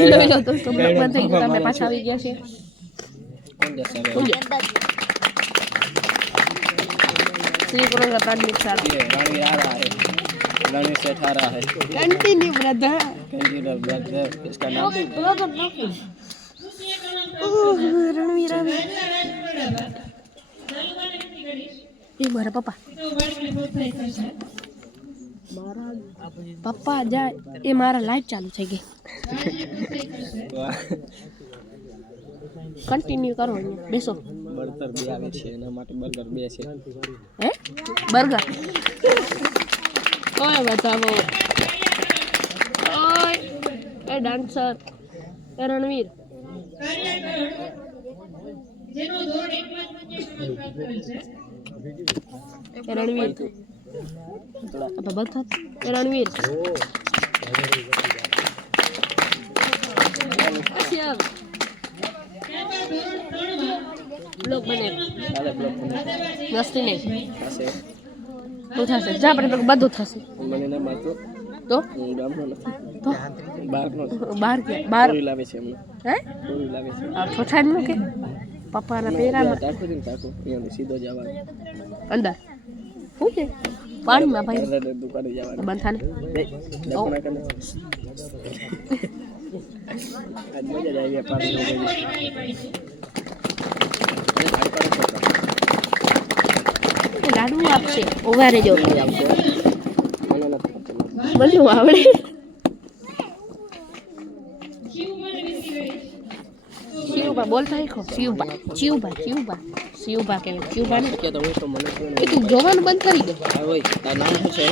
લો દોસ્તો બ્લોગ બંધ થઈ ગયો તમે પાછા આવી ગયા છે श्री करूंगा प्राणिक सारा रानी आ रहा है रानी सेठ आ रहा है कंटिन्यू ब्रदर इसका नाम रणवीर ये मारा पापा पापा जाए ये मारा लाइट चालू થઈ ગઈ કન્ટિન્યુ કરો બેસો બર્ગર બે આવે છે એના માટે બર્ગર બે છે હે બર્ગર ઓય બતાવો ઓય એ ડાન્સર એ રણવીર જેનો ધોરણ એકમાં એ રણવીર થોડા બતા એ રણવીર કશ્યપ બ્લોગ બને મસ્તી નહીં તો થશે જા આપણે બધું થશે મને ના મારતો તો હું ગામનો નથી તો બહારનો બહાર કે બહાર લાવે છે એમને હે લાવે છે આ છોછાડનું કે પપ્પાના પેરામાં ટાકો અહીંયાથી સીધો જવાનું અંદર શું કે પાણીમાં ભાઈ દુકાને જવાનું બંધ થાને દુકાને કને આજ મજા જ આવી પાણી લાડુ આપશે ઓવારે જો બધું આવડે શિવબા બોલતા શીખો શિવબા શિવબા શિવબા શિવબા કે શિવબા ને કે તો હું તો મને એ તું જોવાનું બંધ કરી દે હા હોય તાર નામ શું છે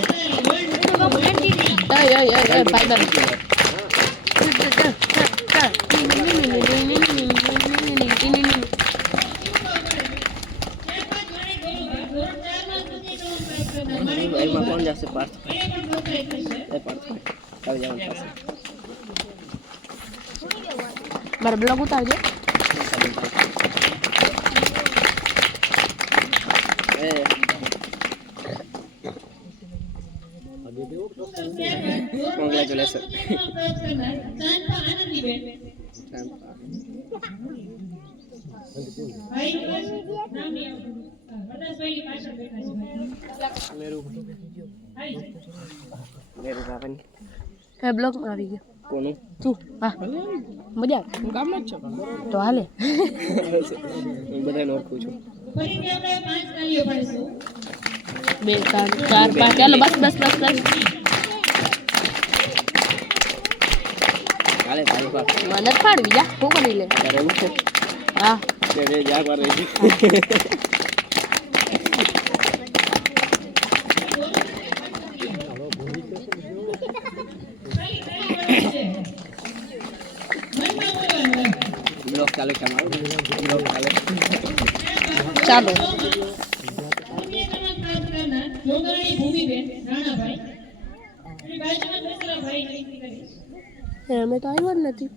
એ પાયદા એમાં કોણ જશે પાર્થ એ પાર્થ આવી જવાનું થશે મારા બ્લોગ ઉતારજો કોંગ્રેચ્યુલેશન હે બ્લોગ માં આવી ગયો કોનું તું હા મજા આવે હું ગામનો જ છું તો હાલે હું બધાને ઓળખું છું 2 3 4 5 ચાલો બસ બસ બસ બસ હાલે તારી પાસ મને પાડવી જા હું કરી લે તારે એવું છે હા કે રે જા પર રહી બ્લોક ચાલુ છે મારું બ્લોક ચાલુ ચાલો અમે તો આવ્યા જ નથી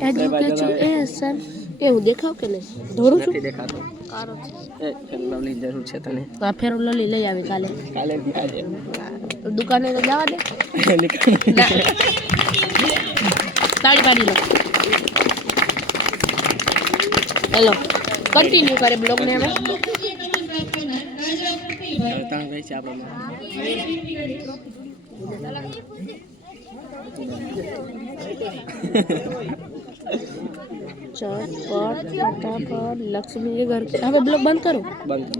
એજ્યુકેશન એવું દેખાવ કે નહીં ધોરું છું નથી દેખાતો કારો એ લવલી જરૂર છે તને તો આ ફેરો લલી લઈ આવી કાલે કાલે આજે તો દુકાને તો જવા દે નીકળ તાળી પાડી લો હેલો કન્ટિન્યુ કરે બ્લોગ ને હવે તાણ રહી છે આપણે चटपट फटाफट लक्ष्मी के घर के हमें ब्लॉग बंद करो બંધ